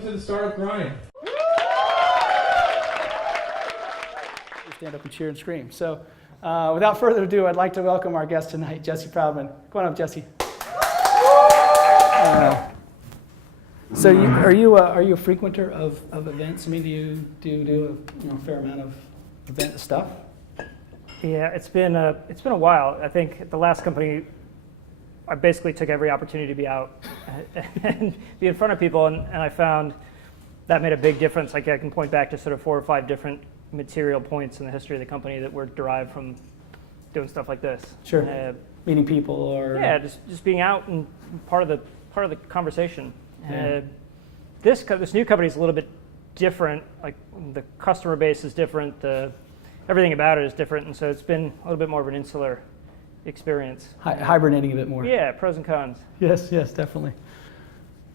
Welcome to the Startup Grind. Stand up and cheer and scream. So without further ado, I'd like to welcome our guest tonight, Jesse Proudman. Come on up, Jesse. So are you a frequenter of events? I mean, do you do a fair amount of event stuff? Yeah, it's been a while. I think at the last company, I basically took every opportunity to be out and be in front of people, and I found that made a big difference. Like I can point back to sort of 4 or 5 different material points in the history of the company that were derived from doing stuff like this. Sure. Meeting people or just being out and part of the conversation. Yeah. This new company is a little bit different. Like the customer base is different. Everything about it is different, and so it's been a little bit more of an insular experience. Hibernating a bit more. Yeah, pros and cons. Yes, definitely.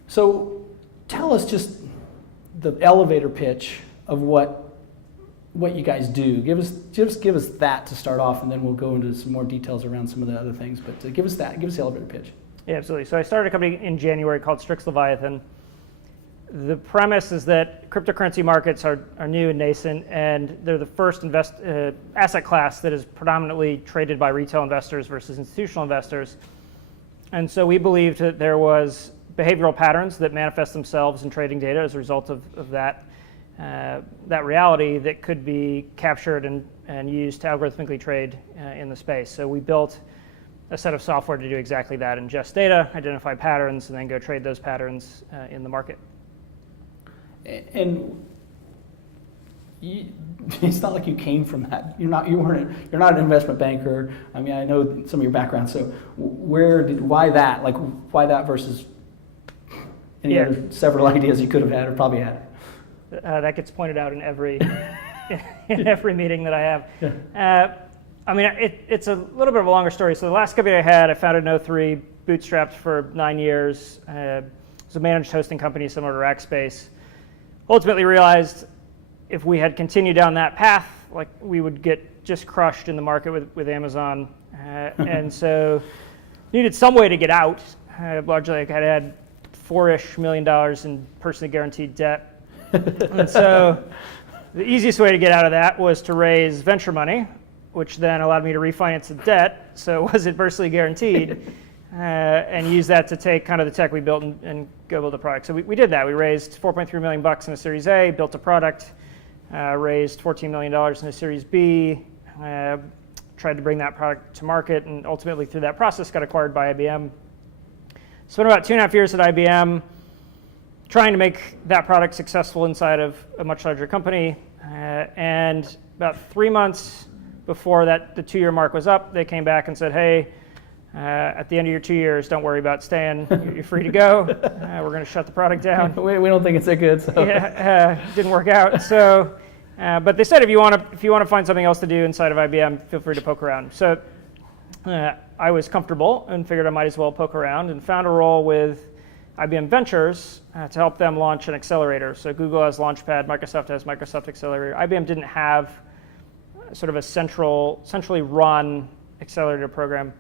So tell us just the elevator pitch of what you guys do. Give us that to start off, and then we'll go into some more details around some of the other things. But give us the elevator pitch. Yeah, absolutely. So I started a company in January called Strix Leviathan. The premise is that cryptocurrency markets are new and nascent, and they're the first asset class that is predominantly traded by retail investors versus institutional investors. And so we believed that there was behavioral patterns that manifest themselves in trading data as a result of that reality that could be captured and used to algorithmically trade in the space. So we built a set of software to do exactly that: ingest data, identify patterns, and then go trade those patterns in the market. And it's not like you came from that. You're not an investment banker. I mean, I know some of your background. So why that? Like, why that versus any other several ideas you could have had or probably had? That gets pointed out in every meeting that I have. Yeah. I mean, it's a little bit of a longer story. So the last company I had, I founded in 2003, bootstrapped for 9 years. It was a managed hosting company similar to Rackspace. Ultimately realized if we had continued down that path, like we would get just crushed in the market with Amazon. And so needed some way to get out. Largely, I had $4-ish million in personally guaranteed debt. And so the easiest way to get out of that was to raise venture money, which then allowed me to refinance the debt, so it wasn't personally guaranteed, and use that to take kind of the tech we built and go build a product. So we did that. We raised $4.3 million in a Series A, built a product, raised $14 million in a Series B, tried to bring that product to market, and ultimately through that process got acquired by IBM. Spent about 2.5 years at IBM trying to make that product successful inside of a much larger company, and about 3 months before the 2-year mark was up, they came back and said, hey, at the end of your 2 years, don't worry about staying. You're free to go. We're going to shut the product down. We don't think it's that good. So. Yeah, didn't work out. So, but they said if you want to find something else to do inside of IBM, feel free to poke around. So I was comfortable and figured I might as well poke around and found a role with IBM Ventures to help them launch an accelerator. So Google has Launchpad, Microsoft has Microsoft Accelerator. IBM didn't have sort of a centrally run accelerator program.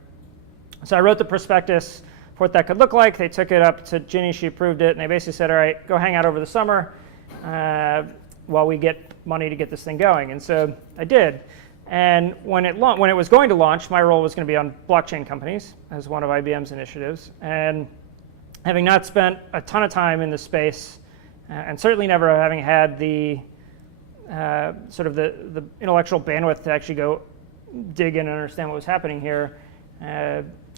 So I wrote the prospectus for what that could look like. They took it up to Ginny, she approved it, and they basically said, all right, go hang out over the summer while we get money to get this thing going. And so I did. And when it was going to launch, my role was going to be on blockchain companies as one of IBM's initiatives. And having not spent a ton of time in this space, and certainly never having had the sort of the intellectual bandwidth to actually go dig in and understand what was happening here,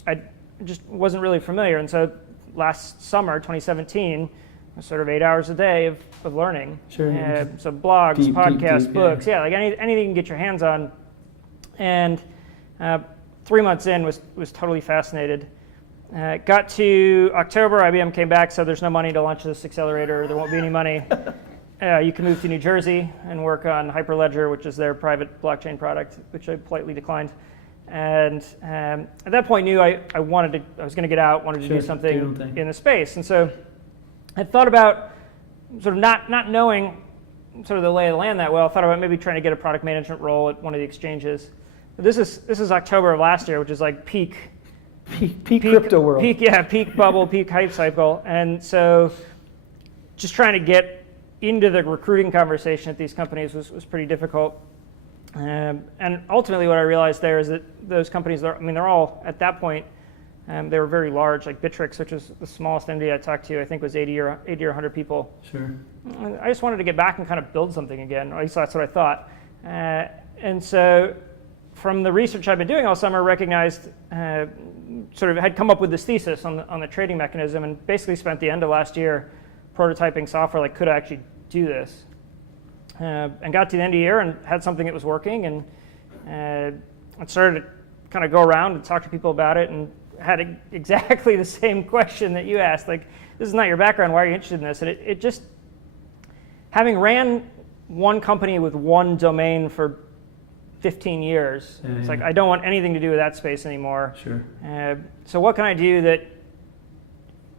I just wasn't really familiar. And so last summer, 2017, was sort of 8 hours a day of learning. Sure. So blogs, podcasts, deep, books, like anything you can get your hands on. And 3 months in, was totally fascinated. Got to October, IBM came back, so there's no money to launch this accelerator. There won't be any money. You can move to New Jersey and work on Hyperledger, which is their private blockchain product, which I politely declined. And at that point, knew I was going to get out, wanted to do something in the space. And so I thought about sort of not knowing sort of the lay of the land that well. Thought about maybe trying to get a product management role at one of the exchanges. This is October of last year, which is like peak crypto world. Peak bubble, peak hype cycle. And so just trying to get into the recruiting conversation at these companies was pretty difficult. And ultimately what I realized there is that those companies, they're all, at that point, they were very large, like Bitrix, which is the smallest MD I talked to, I think was 80 or 100 people. Sure. And I just wanted to get back and kind of build something again, or at least that's what I thought. And so from the research I've been doing all summer, recognized, sort of had come up with this thesis on the trading mechanism, and basically spent the end of last year prototyping software, like could I actually do this? And got to the end of the year and had something that was working, and I started to kind of go around and talk to people about it, and had exactly the same question that you asked, like, this is not your background, why are you interested in this? And it just, having ran one company with one domain for 15 years, it's like, I don't want anything to do with that space anymore. Sure. So what can I do that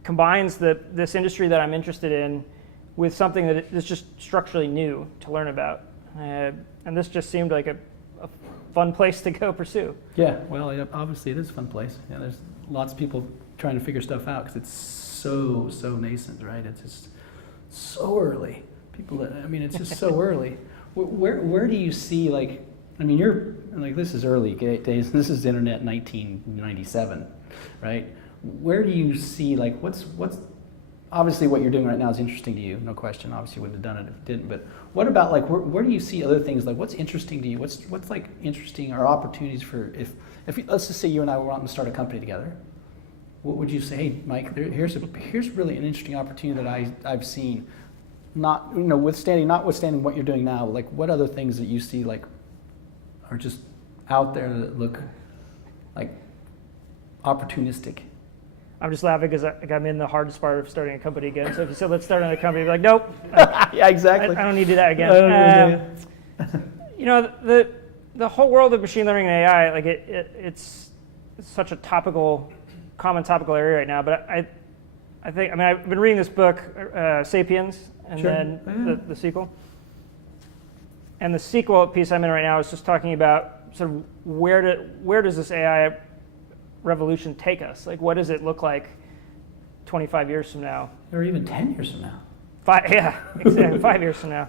combines this industry that I'm interested in with something that is just structurally new to learn about? And this just seemed like a fun place to go pursue. Yeah, well, obviously it is a fun place. Yeah, there's lots of people trying to figure stuff out because it's so nascent, right? It's just so early. It's just so early. Where do you see, like, you're like, this is early days. This is internet 1997, right? Where do you see, like, what's obviously what you're doing right now is interesting to you, no question. Obviously you wouldn't have done it if it didn't. But what about, like, where do you see other things? Like, what's interesting to you? What's like interesting or opportunities for if let's just say you and I were wanting to start a company together. What would you say? Hey, Mike, here's really an interesting opportunity that I've seen. Notwithstanding what you're doing now, like, what other things that you see, like, are just out there that look like opportunistic? I'm just laughing because I'm in the hardest part of starting a company again. So if you said, let's start another company, I'd be like, nope. Yeah, exactly. I don't need to do that again. The whole world of machine learning and AI, like it's such a common topical area right now. But I think I've been reading this book, Sapiens, and then the sequel. And the sequel piece I'm in right now is just talking about sort of where does this AI revolution take us? Like, what does it look like 25 years from now? Or even 10 years from now. 5 years from now.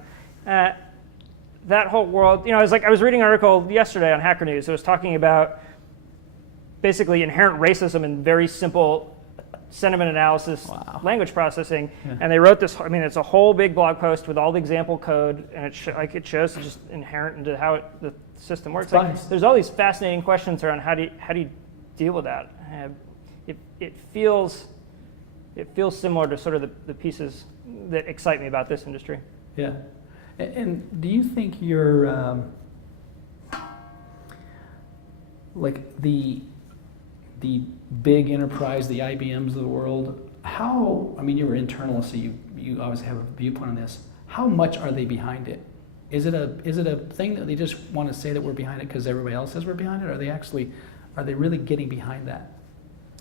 That whole world, I was reading an article yesterday on Hacker News. It was talking about basically inherent racism in very simple sentiment analysis, language processing. Yeah. And they wrote this, it's a whole big blog post with all the example code, and it shows it's just inherent into how the system works. Like, there's all these fascinating questions around how do you deal with that. It feels similar to sort of the pieces that excite me about this industry. Yeah, and do you think you're like the big enterprise, the IBMs of the world? How? You were internal, so you obviously have a viewpoint on this. How much are they behind it? Is it a thing that they just want to say that we're behind it because everybody else says we're behind it? Or are they really getting behind that?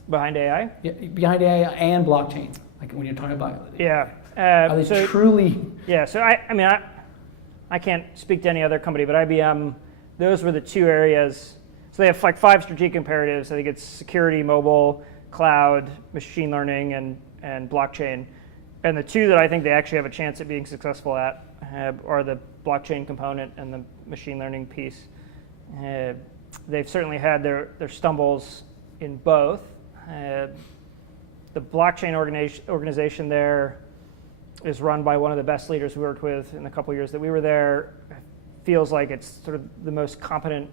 Behind AI? Yeah, behind AI and blockchain. Like when you're talking about. Yeah. Are they truly? Yeah. So I can't speak to any other company, but IBM, those were the two areas. So they have like 5 strategic imperatives. I think it's security, mobile, cloud, machine learning, and blockchain. And the two that I think they actually have a chance at being successful at are the blockchain component and the machine learning piece. They've certainly had their stumbles in both. The blockchain organization there is run by one of the best leaders we worked with in the couple years that we were there. Feels like it's sort of the most competent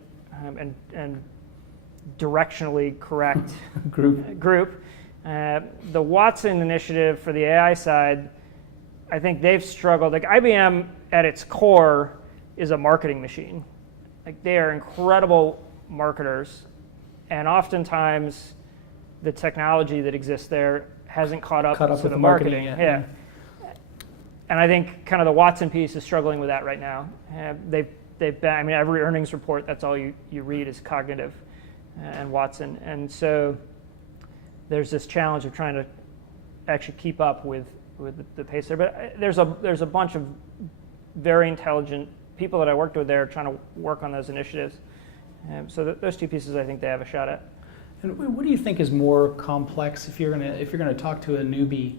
and directionally correct group. The Watson initiative for the AI side, I think they've struggled. Like IBM at its core is a marketing machine. Like they are incredible marketers, and oftentimes the technology that exists there hasn't caught up to the marketing. Yeah. And I think kind of the Watson piece is struggling with that right now. They've been, every earnings report, that's all you read is cognitive and Watson. And so there's this challenge of trying to actually keep up with the pace there. But there's a bunch of very intelligent people that I worked with there trying to work on those initiatives. So those two pieces I think they have a shot at. And what do you think is more complex if you're gonna talk to a newbie?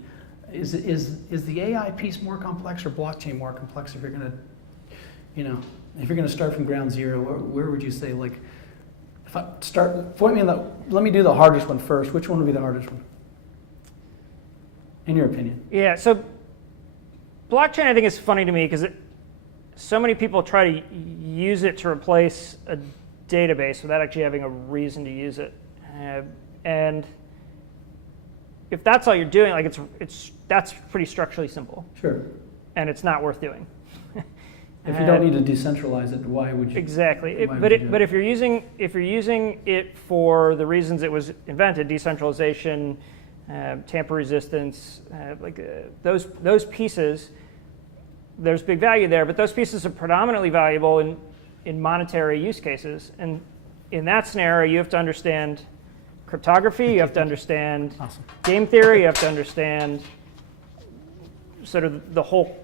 Is the AI piece more complex or blockchain more complex? If you're going to, if you're going to start from ground zero, where would you say, like, if I let me do the hardest one first. Which one would be the hardest one, in your opinion? Yeah, so blockchain I think is funny to me because so many people try to use it to replace a database without actually having a reason to use it. And if that's all you're doing, like that's pretty structurally simple. Sure. And it's not worth doing. If you don't need to decentralize it, why would you? Exactly. But if you're using it for the reasons it was invented, decentralization, tamper resistance, those pieces, there's big value there. But those pieces are predominantly valuable in monetary use cases. And in that scenario, you have to understand cryptography, you have to understand game theory, you have to understand sort of the whole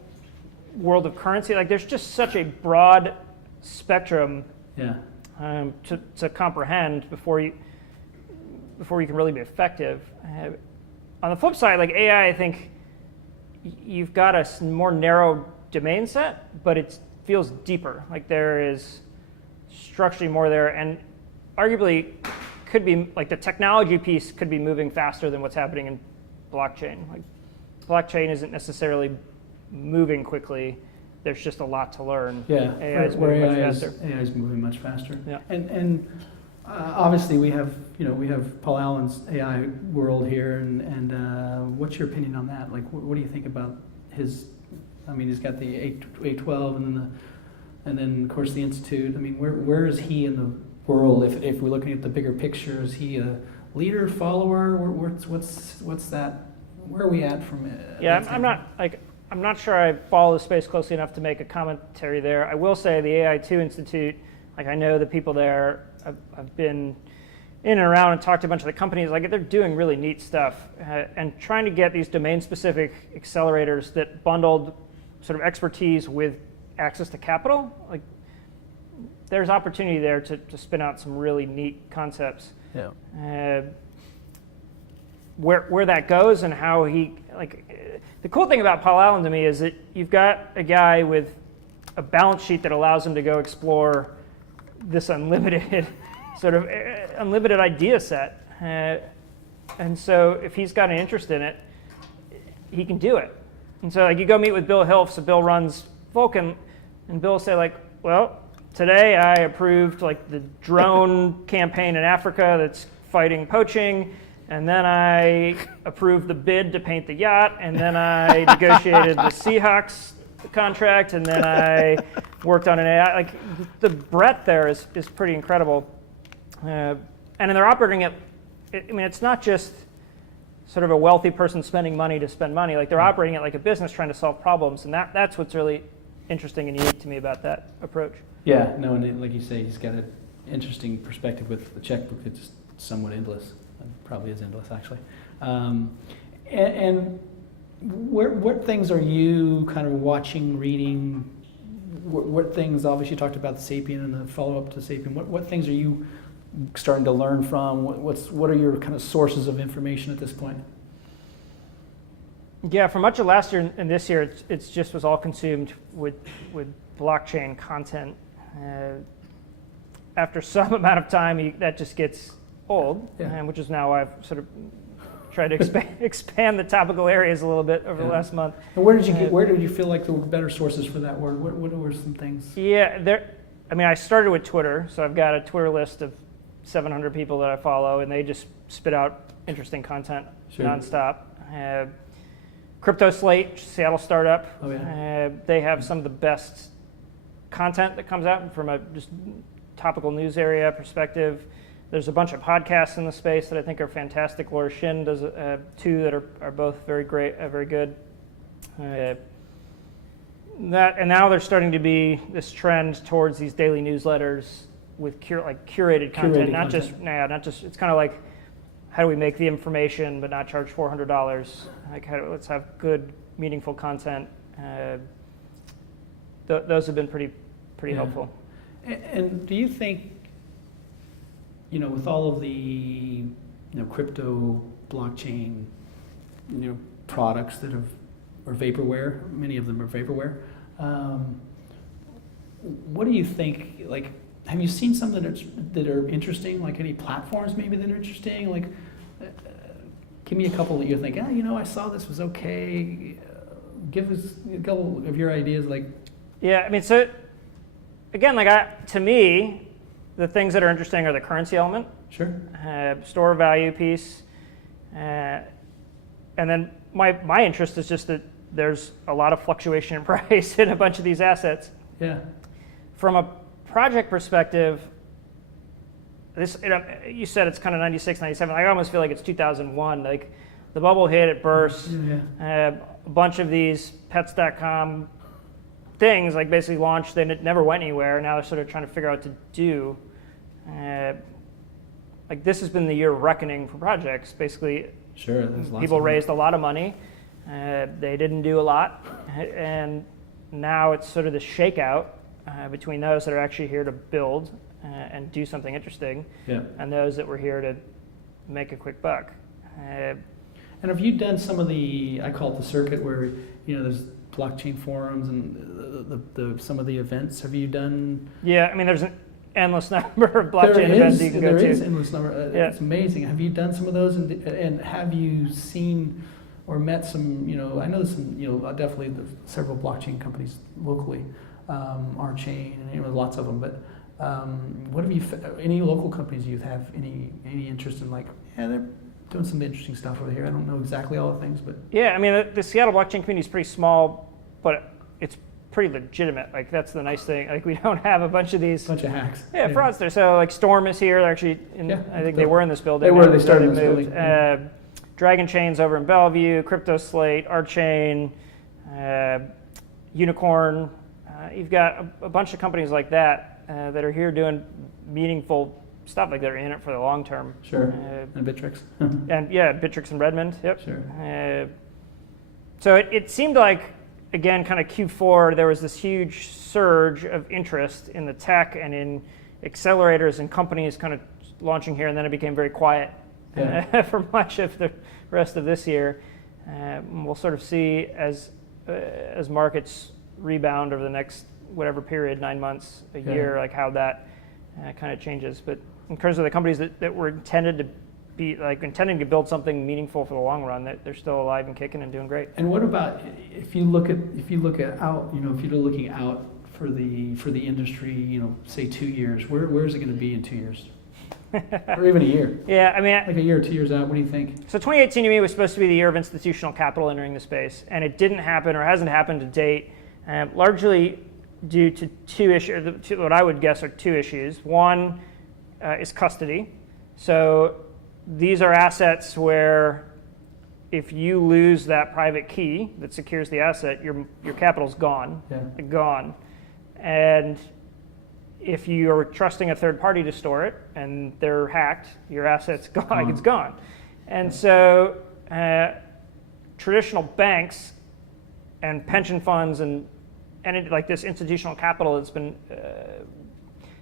world of currency. Like there's just such a broad spectrum to comprehend before you can really be effective. On the flip side, like AI, I think you've got a more narrow domain set, but it feels deeper. Like there is structurally more there, and arguably could be like the technology piece could be moving faster than what's happening in blockchain. Like blockchain isn't necessarily moving quickly. There's just a lot to learn. Yeah, AI is moving much faster. AI is moving much faster. Yeah. And obviously we have Paul Allen's AI world here, and what's your opinion on that? Like, what do you think about his? I mean, he's got the A12 and then of course the Institute. I mean, where is he in the world? If we're looking at the bigger picture, is he a leader, follower? What's that? Where are we at from? Yeah, I'm not sure I follow the space closely enough to make a commentary there. I will say the AI2 Institute, like I know the people there. I've been in and around and talked to a bunch of the companies. Like they're doing really neat stuff and trying to get these domain-specific accelerators that bundled sort of expertise with access to capital. Like there's opportunity there to spin out some really neat concepts. Yeah. Where that goes and how the cool thing about Paul Allen to me is that you've got a guy with a balance sheet that allows him to go explore this unlimited unlimited idea set. And so if he's got an interest in it, he can do it. And so like you go meet with Bill Hill, so Bill runs Vulcan, and Bill will say like, well, today I approved like the drone campaign in Africa that's fighting poaching, and then I approved the bid to paint the yacht, and then I negotiated the Seahawks contract, and then I worked on an AI. Like the breadth there is pretty incredible. And they're operating it. I mean, it's not just sort of a wealthy person spending money to spend money. Like they're operating it like a business trying to solve problems, and that's what's really interesting and unique to me about that approach. Yeah, no, and like you say, he's got an interesting perspective with the checkbook that's somewhat endless. Probably is endless, actually. And what things are you kind of watching, reading? What things, obviously you talked about the Sapien and the follow-up to Sapien. What things are you starting to learn from? What are your kind of sources of information at this point? Yeah, for much of last year and this year, it's just was all consumed with blockchain content. After some amount of time, that just gets old, which is now I've sort of tried to expand the topical areas a little bit over the last month. And where did you feel like there were better sources for that word? What were some things? Yeah, I started with Twitter, so I've got a Twitter list of 700 people that I follow, and they just spit out interesting content nonstop. Crypto Slate, Seattle startup. Oh, yeah. They have some of the best content that comes out from a just topical news area perspective. There's a bunch of podcasts in the space that I think are fantastic. Laura Shin does two that are both very great, very good. And now there's starting to be this trend towards these daily newsletters with curated content, not just. It's kind of like, how do we make the information but not charge $400? Like, let's have good, meaningful content. Those have been pretty helpful. And do you think, with all of the, crypto, blockchain, products that are vaporware. Many of them are vaporware. What do you think? Like, have you seen some that are interesting? Like any platforms maybe that are interesting? Like, give me a couple that you're thinking. I saw this was okay. Give us a couple of your ideas. Like, yeah, I mean, so again, to me, the things that are interesting are the currency element, sure, store of value piece, and then my interest is just that there's a lot of fluctuation in price in a bunch of these assets. Yeah. From a project perspective, you said it's kind of 96, 97. I almost feel like it's 2001. Like the bubble hit, it burst. Yeah. A bunch of these pets.com things like basically launched, they never went anywhere. Now they're sort of trying to figure out what to do. Like this has been the year of reckoning for projects. Basically, sure, there's lots people of raised a lot of money. They didn't do a lot, and now it's sort of the shakeout between those that are actually here to build and do something interesting, and those that were here to make a quick buck. And have you done some of I call it the circuit, where there's blockchain forums and some of the events? Have you done? Yeah, I mean, there's an endless number of blockchain events you can go to. There is endless number. It's amazing. Have you done some of those, and have you seen or met some? I know some. Definitely there's several blockchain companies locally, Archain, and lots of them. But what have you? Any local companies you have any interest in? Like, they're doing some interesting stuff over here. I don't know exactly all the things, but yeah, I mean, the Seattle blockchain community is pretty small, but it's pretty legitimate. Like that's the nice thing. Like we don't have a bunch of hacks. Yeah, fraudsters. So like Storm is here. They're actually I think they were in this building. They started in this building. Dragon Chain's over in Bellevue, Crypto Slate, Archain, Unicorn. You've got a bunch of companies like that that are here doing meaningful stuff, like they're in it for the long term. Sure. And Bittrex. And Bittrex and Redmond. Yep. Sure. So it seemed like, again, kind of Q4, there was this huge surge of interest in the tech and in accelerators and companies kind of launching here, and then it became very quiet for much of the rest of this year. We'll sort of see as markets rebound over the next whatever period, 9 months, a year, like how that kind of changes. But in terms of the companies that were intended to be intending to build something meaningful for the long run, that they're still alive and kicking and doing great. And what about if you look out, if you're looking out for the industry, say 2 years, where is it going to be in 2 years? Or even a year? Yeah, I mean, like a year or 2 years out. What do you think? So 2018 to me was supposed to be the year of institutional capital entering the space, and it didn't happen or hasn't happened to date, largely due to two issues. What I would guess are two issues. One is custody. So these are assets where if you lose that private key that secures the asset, your capital's gone. Gone. And if you're trusting a third party to store it and they're hacked, your asset's gone. It's gone. And so traditional banks and pension funds and like this institutional capital that's been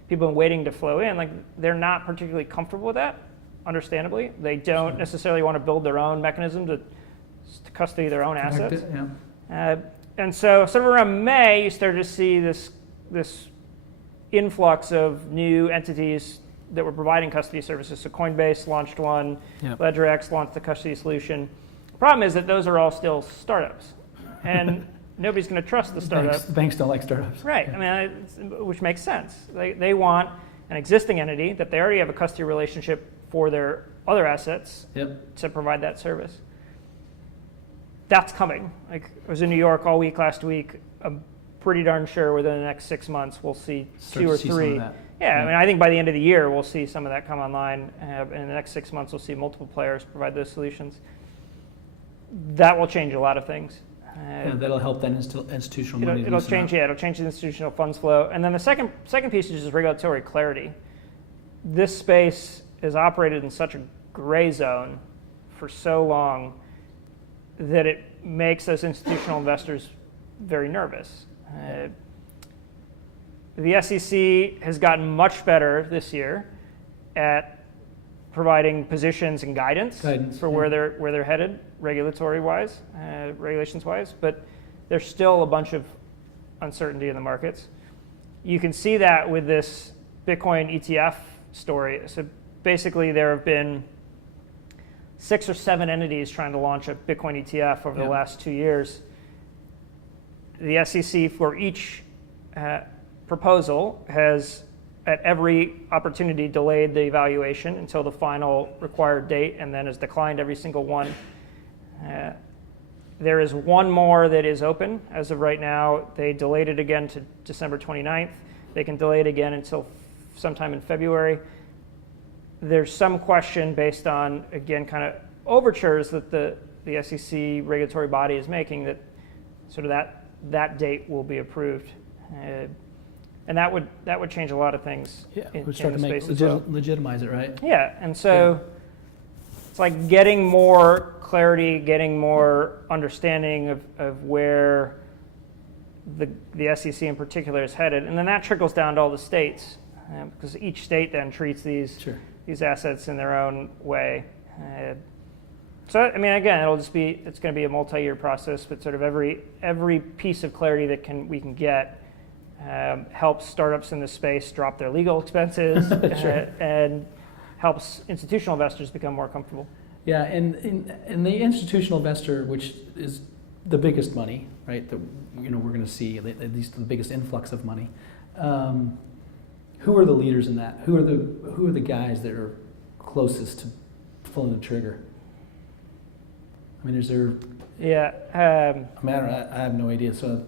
people have been waiting to flow in, like they're not particularly comfortable with that. Understandably, they don't necessarily want to build their own mechanism to custody their own assets. And so sort of around May, you started to see this influx of new entities that were providing custody services. So Coinbase launched one, LedgerX launched the custody solution. The problem is that those are all still startups, and nobody's going to trust the startup. Banks don't like startups. Right. I mean, which makes sense. They want an existing entity that they already have a custody relationship for their other assets to provide that service. That's coming. Like I was in New York all week last week. I'm pretty darn sure within the next 6 months we'll see two or three. I mean, I think by the end of the year we'll see some of that come online. In the next 6 months we'll see multiple players provide those solutions. That will change a lot of things. That'll help that institutional money. It'll change the institutional funds flow. And then the second piece is just regulatory clarity. This space has operated in such a gray zone for so long that it makes those institutional investors very nervous. The SEC has gotten much better this year at providing positions and guidance for where they're headed. regulatory-wise, regulations-wise, but there's still a bunch of uncertainty in the markets. You can see that with this Bitcoin ETF story. So basically there have been 6 or 7 entities trying to launch a Bitcoin ETF over the last 2 years. The SEC for each proposal has at every opportunity delayed the evaluation until the final required date and then has declined every single one. There is one more that is open as of right now. They delayed it again to December 29th. They can delay it again until sometime in February. There's some question based on, again, kind of overtures that the SEC regulatory body is making that sort of that date will be approved. And that would change a lot of things in the space as well. Legitimize it, right? Yeah, and so it's like getting more clarity, getting more understanding of where the SEC in particular is headed, and then that trickles down to all the states, because each state then treats these assets in their own way. So I mean, again, it's going to be a multi-year process, but sort of every piece of clarity that we can get helps startups in this space drop their legal expenses and helps institutional investors become more comfortable. Yeah, and the institutional investor, which is the biggest money, right? That we're going to see at least the biggest influx of money. Who are the leaders in that? Who are the guys that are closest to pulling the trigger? I mean, is there? Yeah. I mean, I have no idea. So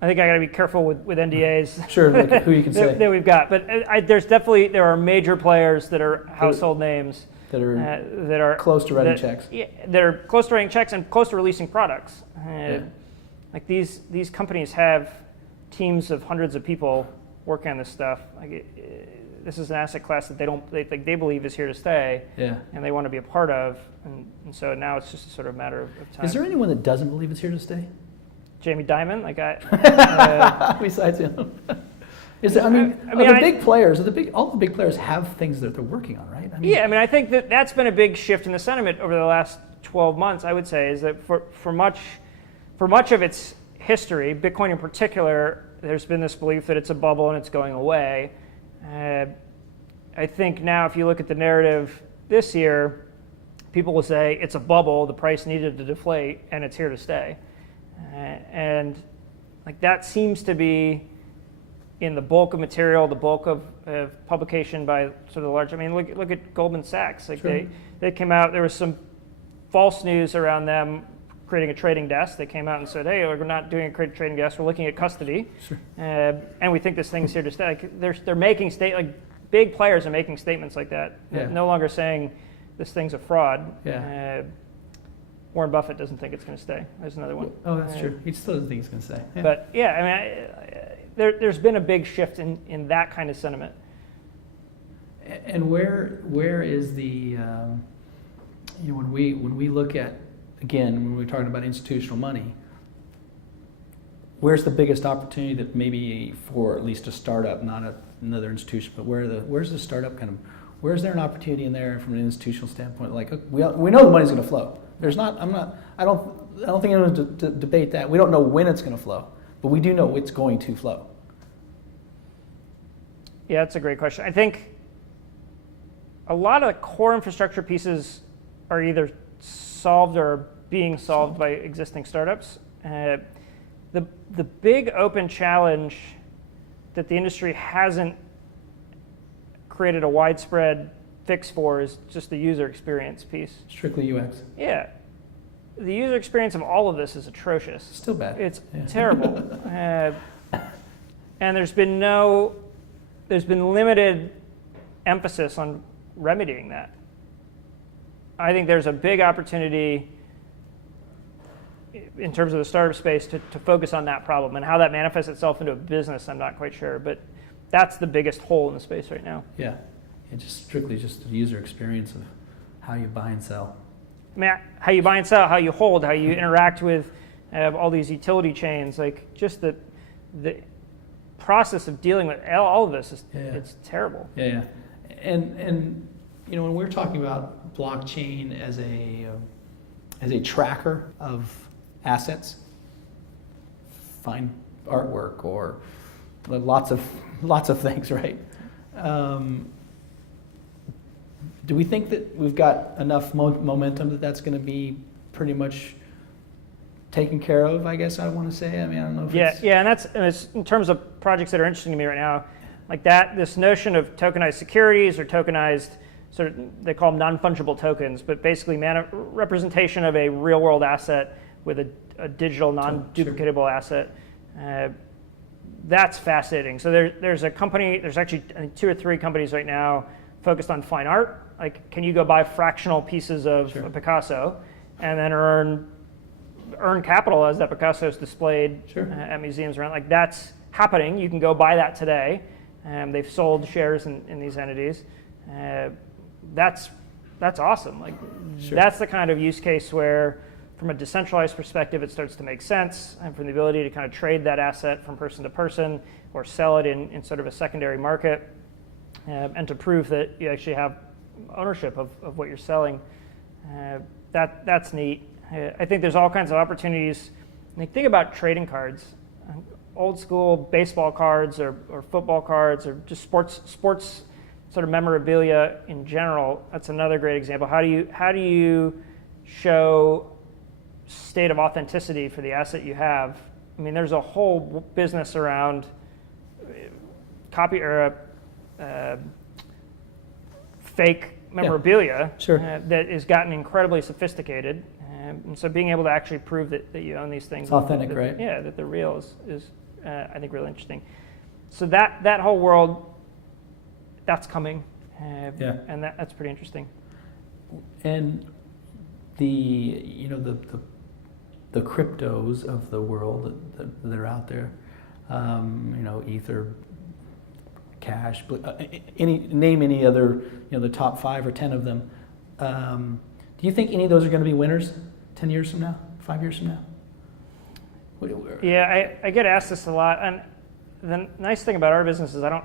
I think I got to be careful with NDAs. Sure, like who you can say that we've got, but there are major players that are household names that are close to writing checks. Yeah, that are close to writing checks and close to releasing products. Like these companies have teams of hundreds of people working on this stuff. This is an asset class that they believe is here to stay, and they want to be a part of, and so now it's just a sort of matter of time. Is there anyone that doesn't believe it's here to stay? Jamie Dimon, besides him. Is there, the big players, all the big players have things that they're working on, right? I think that's been a big shift in the sentiment over the last 12 months. I would say is that for much of its history, Bitcoin in particular, there's been this belief that it's a bubble and it's going away. I think now, if you look at the narrative this year, people will say it's a bubble, the price needed to deflate, and it's here to stay. And like that seems to be in the bulk of material, the bulk of publication by sort of the large. I mean, look at Goldman Sachs. Like they came out. There was some false news around them creating a trading desk. They came out and said, "Hey, we're not doing a trading desk. We're looking at custody, and we think this thing's here to stay." Like they're making big players are making statements like that. No longer saying this thing's a fraud. Warren Buffett doesn't think it's going to stay. There's another one. Oh, that's true. He still doesn't think it's going to stay. Yeah. But there's been a big shift in that kind of sentiment. And where is the when we look at, again, when we're talking about institutional money, where's the biggest opportunity that maybe for at least a startup, not another institution, but where's the startup kind of, where's there an opportunity in there from an institutional standpoint? Like we know the money's going to flow. I don't think anyone's to debate that. We don't know when it's going to flow, but we do know it's going to flow. Yeah, that's a great question. I think a lot of the core infrastructure pieces are either solved or being solved by existing startups. The big open challenge that the industry hasn't created a widespread fix for is just the user experience piece. Strictly UX. Yeah. The user experience of all of this is atrocious. Still bad. It's terrible. And there's been limited emphasis on remedying that. I think there's a big opportunity in terms of the startup space to focus on that problem, and how that manifests itself into a business, I'm not quite sure, but that's the biggest hole in the space right now. Yeah. It's just strictly just the user experience of how you buy and sell. I mean, how you buy and sell, how you hold, how you interact with all these utility chains, like just the process of dealing with all of this it's terrible. Yeah. And when we're talking about blockchain as as a tracker of assets, fine artwork or lots of things, right? Do we think that we've got enough momentum that that's going to be pretty much taken care of, I guess I want to say? I mean, I don't know if it's... Yeah, and it's in terms of projects that are interesting to me right now, like this notion of tokenized securities or tokenized, sort of, they call them non-fungible tokens, but basically representation of a real-world asset with a digital non-duplicatable asset. That's fascinating. So there's a company, there's actually I think 2 or 3 companies right now focused on fine art. Like, can you go buy fractional pieces of a Picasso and then earn capital as that Picasso is displayed at museums around? Like, that's happening. You can go buy that today. They've sold shares in these entities. That's awesome. Like, that's the kind of use case where, from a decentralized perspective, it starts to make sense, and from the ability to kind of trade that asset from person to person or sell it in sort of a secondary market, and to prove that you actually have ownership of what you're selling. That's neat. I think there's all kinds of opportunities. Like, think about trading cards, old school baseball cards or football cards or just sports sort of memorabilia in general. That's another great example. How do you show state of authenticity for the asset you have? I mean, there's a whole business around copy or fake memorabilia that has gotten incredibly sophisticated. And so being able to actually prove that you own these things. It's authentic, right? Yeah, that they're real is I think really interesting. So that whole world, that's coming. And that's pretty interesting. And the cryptos of the world that are out there, Ether, Cash, name any other, the top 5 or 10 of them. Do you think any of those are going to be winners 10 years from now, 5 years from now? Yeah, I get asked this a lot, and the nice thing about our business is I don't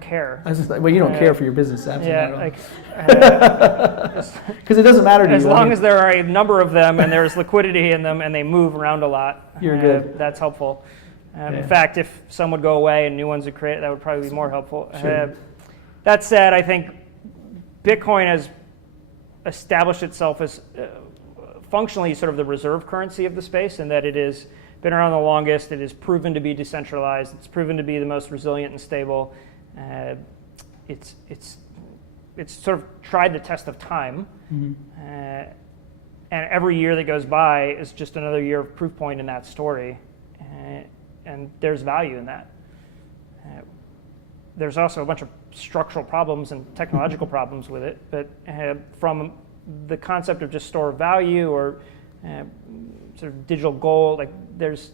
care. I was just like, well, you don't care for your business, absolutely. Because it doesn't matter to you. As long as there are a number of them and there's liquidity in them and they move around a lot, you're good. That's helpful. In fact, if some would go away and new ones would create, that would probably be more helpful. Sure. That said, I think Bitcoin has established itself as functionally sort of the reserve currency of the space, in that it has been around the longest. It is proven to be decentralized. It's proven to be the most resilient and stable. It's sort of tried the test of time. And every year that goes by is just another year of proof point in that story. And there's value in that. There's also a bunch of structural problems and technological problems with it, but from the concept of just store of value or sort of digital gold, like there's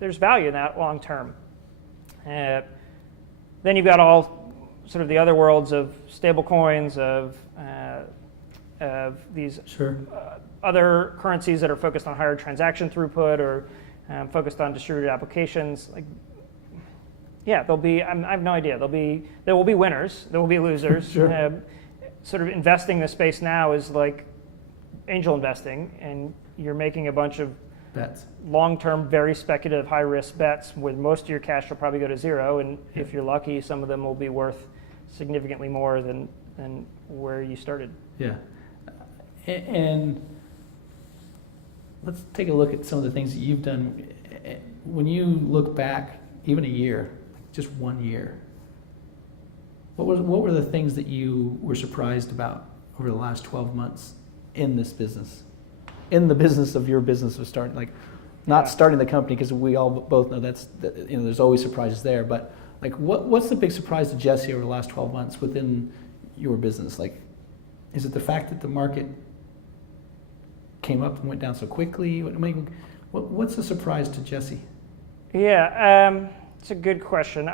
value in that long term. Then you've got all sort of the other worlds of stable coins, of these other currencies that are focused on higher transaction throughput or focused on distributed applications. Like, yeah, there'll be. I have no idea. There will be winners. There will be losers. Sort of investing in the space now is like angel investing, and you're making a bunch of bets, long-term, very speculative, high-risk bets, where most of your cash will probably go to zero, and if you're lucky, some of them will be worth significantly more than where you started. Yeah, and let's take a look at some of the things that you've done. When you look back, even a year, just 1 year, what were the things that you were surprised about over the last 12 months in this business? In the business of your business of starting, like not starting the company, because we all both know there's always surprises there, but like what's the big surprise to Jesse over the last 12 months within your business? Like, is it the fact that the market came up and went down so quickly? What's the surprise to Jesse? Yeah, it's a good question.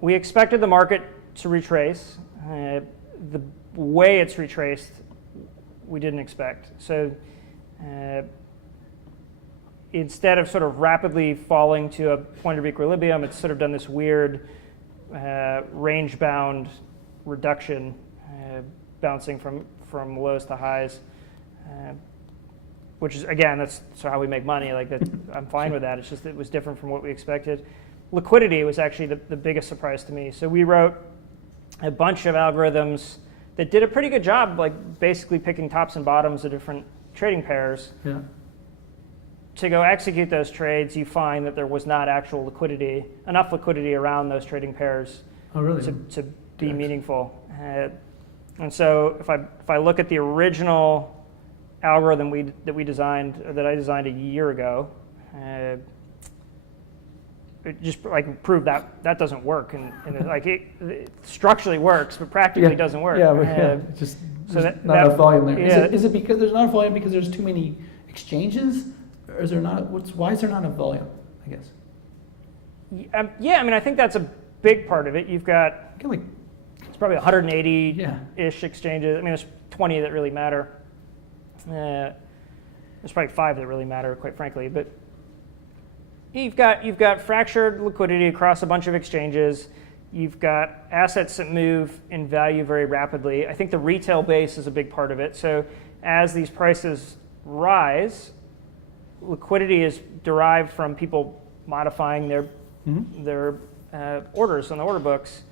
We expected the market to retrace. The way it's retraced, we didn't expect. So instead of sort of rapidly falling to a point of equilibrium, it's sort of done this weird range-bound reduction, bouncing from lows to highs. which is, again, that's how we make money. Like that, I'm fine with that. It's just it was different from what we expected. Liquidity was actually the biggest surprise to me. So we wrote a bunch of algorithms that did a pretty good job, like basically picking tops and bottoms of different trading pairs. Yeah. To go execute those trades, you find that there was not actual liquidity, enough liquidity around those trading pairs to be meaningful. And so if I look at the original algorithm that I designed a year ago, it just like proved that doesn't work, and like it structurally works, but practically doesn't work. Just so not enough volume there. Yeah. Is it because there's not enough volume because there's too many exchanges, or is there not? Why is there not enough volume? I guess. Yeah, I mean, I think that's a big part of it. You've got it's probably 180-ish exchanges. I mean, there's 20 that really matter. There's probably 5 that really matter, quite frankly, but. You've got fractured liquidity across a bunch of exchanges. You've got assets that move in value very rapidly. I think the retail base is a big part of it. So as these prices rise, liquidity is derived from people modifying their orders on the order books.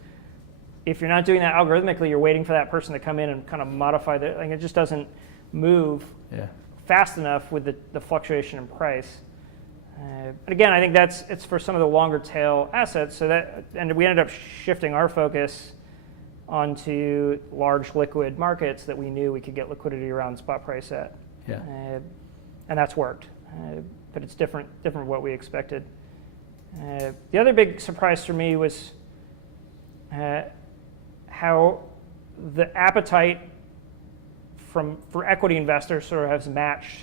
If you're not doing that algorithmically, you're waiting for that person to come in and kind of modify it. Like it just doesn't move fast enough with the fluctuation in price. And again, I think it's for some of the longer tail assets. And we ended up shifting our focus onto large liquid markets that we knew we could get liquidity around spot price at. Yeah. And that's worked, but it's different from what we expected. The other big surprise for me was how the appetite for equity investors sort of has matched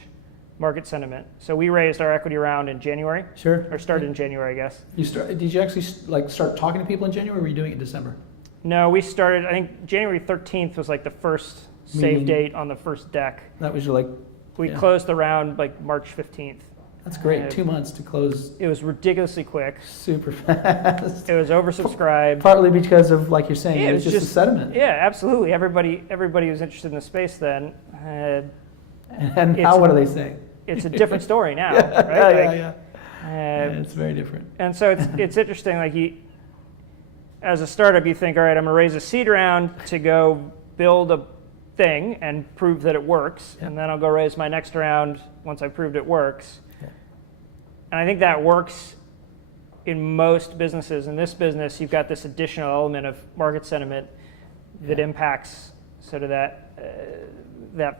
market sentiment. So we raised our equity round in January. Sure. Or started in January, I guess. Did you actually start talking to people in January, or were you doing it in December? No, we started, I think January 13th was like the first save date on the first deck. That was your We closed the round like March 15th. That's great. 2 months to close. It was ridiculously quick. Super fast. It was oversubscribed. Partly because of, like you're saying, it was just the sentiment. Yeah, absolutely. Everybody was interested in the space then. And now what are they saying? It's a different story now, right? It's very different. And so it's interesting. Like as a startup, you think, all right, I'm gonna raise a seed round to go build a thing and prove that it works, and then I'll go raise my next round once I proved it works. And I think that works in most businesses. In this business, you've got this additional element of market sentiment that impacts sort of that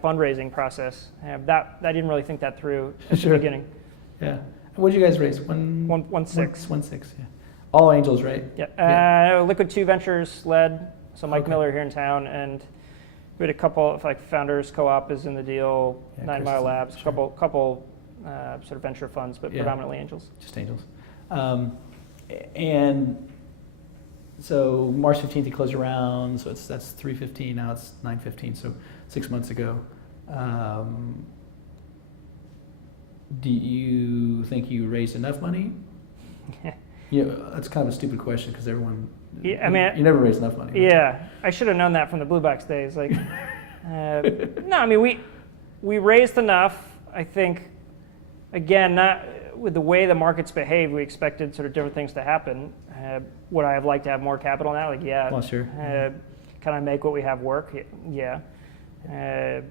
fundraising process. I didn't really think that through at the beginning. Yeah. What did you guys raise? 1.6. 1.6. Yeah. All angels, right? Yeah. Liquid 2 Ventures led. So Mike Miller here in town, and we had a couple of Founders Co-op is in the deal. 9 Mile Labs, a couple sort of venture funds, but predominantly angels. Just angels. And so March 15th you closed your round, so that's 3:15, now it's 9:15, so 6 months ago. Do you think you raised enough money? That's kind of a stupid question because everyone, you never raise enough money. Yeah, I should have known that from the Blue Box days. Like, no, I mean, we raised enough, I think. Again, not with the way the markets behave, we expected sort of different things to happen. Would I have liked to have more capital now? Like, yeah. Well, sure. Can I make what we have work? Yeah. I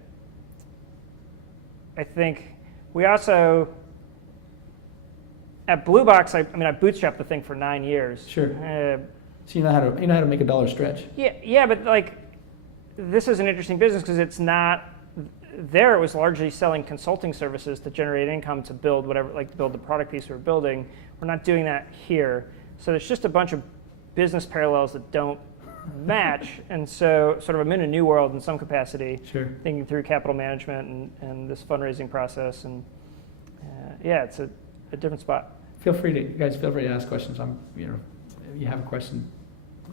think we also, at Blue Box, I bootstrapped the thing for 9 years. Sure. So you know how to make a dollar stretch. Yeah, but like, this is an interesting business because it's not. There, it was largely selling consulting services to generate income to build build the product piece we were building. We're not doing that here. So there's just a bunch of business parallels that don't match. And so sort of I'm in a new world in some capacity, thinking through capital management and this fundraising process. And it's a different spot. You guys feel free to ask questions. If you have a question,